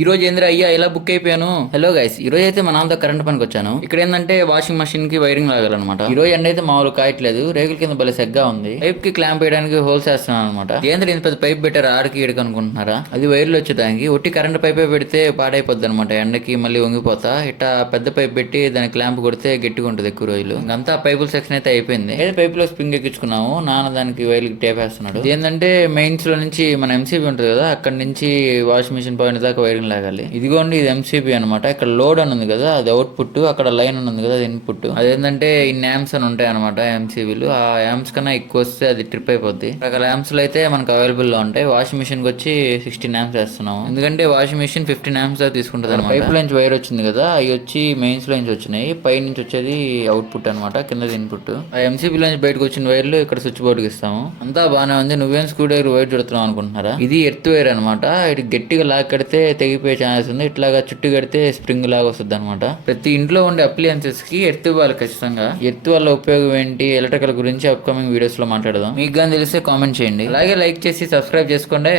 ఈ రోజు ఏంద్రా అయ్యా ఇలా బుక్ అయిపోయాను. హలో గైస్, ఈ రోజు అయితే మా నాన్నతో కరెంట్ పనికి వచ్చాను. ఇక్కడ ఏంటంటే వాషింగ్ మెషిన్ కి వైరింగ్ లాగాలన్నమాట. ఈ రోజు ఎండ అయితే మామూలు కాయట్లేదు, రేగుల కింద భలే సెగ్గా ఉంది. పైప్ కి క్లాంప్ వేయడానికి హోల్స్ వేస్తున్నాను అనమాట. ఏంద్ర ఇంత పెద్ద పైప్ పెట్టారు ఆడికి ఈడికి అనుకుంటున్నారా? అది వైర్లు వచ్చేదానికి. ఒట్టి కరెంట్ పైపే పెడితే పాడైపోద్ది అనమాట, ఎండకి మళ్ళీ వంగిపోతా. ఇట్టా పెద్ద పైప్ పెట్టి దాని క్లాంప్ కొడితే గట్టిగా ఉంటుంది ఎక్కువ రోజులు. ఇంకంతా పైపుల సెక్షన్ అయితే అయిపోయింది. అయితే పైప్ లో స్ప్రింగ్ ఎక్కించుకున్నాము. నాన్న దానికి వైర్లకి టేప్ వేస్తున్నాడు. ఏంటంటే మెయిన్స్ లో నుంచి మన ఎంసీబీ ఉంటుంది కదా, అక్కడ నుంచి వాషింగ్ మిషన్ పాయింట్ దాకా వైరింగ్ లాగాలి. ఇదిగోండి, ఇది ఎంసీబీ అనమాట. ఇక్కడ లోడ్ అని ఉంది కదా, అది అవుట్పుట్. అక్కడ లైన్ ఉంది కదా, అది ఇన్పుట్. అదేంటంటే ఇన్ని యాంప్స్ అని ఉంటాయి అనమాట ఎంసీబీలు. ఆ యాంప్స్ కన్నా ఎక్కువ వస్తే అది ట్రిప్ అయిపోద్ది. రకాల యాంప్స్ అయితే మనకు అవైలబుల్ లో ఉంటాయి. వాషింగ్ మిషన్ కి వచ్చి 16 యాంప్స్ వేస్తున్నాము, ఎందుకంటే వాషింగ్ మిషన్ 15 యాంప్స్ దాకా తీసుకుంటుంది అనమాట. పైప్ నుంచి వైర్ వచ్చింది కదా, అవి వచ్చి మెయిన్స్ లో నుంచి వచ్చినాయి. పై నుంచి వచ్చేది అవుట్పుట్ అనమాట, కిందది ఇన్పుట్. ఆ ఎంసీబీ నుంచి బయటకు వచ్చిన వైర్లు ఇక్కడ స్విచ్ బోర్డుకి ఇస్తాము. అంతా బాగానే ఉంది. నువ్వేం స్క్రూ డ్రైవర్ వైర్ చుడుతున్నావు అనుకుంటున్నారా? ఇది ఎర్త్ వైర్ అనమాట. ఇది గట్టిగా లాక్ కడితే తెగిపోయే ఛాన్స్ ఉంది. ఇట్లాగా చుట్టు కడితే స్ప్రింగ్ లాగా వస్తుంది అనమాట. ప్రతి ఇంట్లో ఉండే అప్లయన్సెస్ కి ఎర్త్ ఇవ్వాలి ఖచ్చితంగా. ఎర్త్ వల్ల ఉపయోగం ఏంటి, ఎలక్ట్రికల్ గురించి అప్కమింగ్ వీడియోస్ లో మాట్లాడదాం. మీకు కానీ తెలిస్తే కామెంట్ చేయండి. అలాగే లైక్ చేసి సబ్స్క్రైబ్ చేసుకోండి.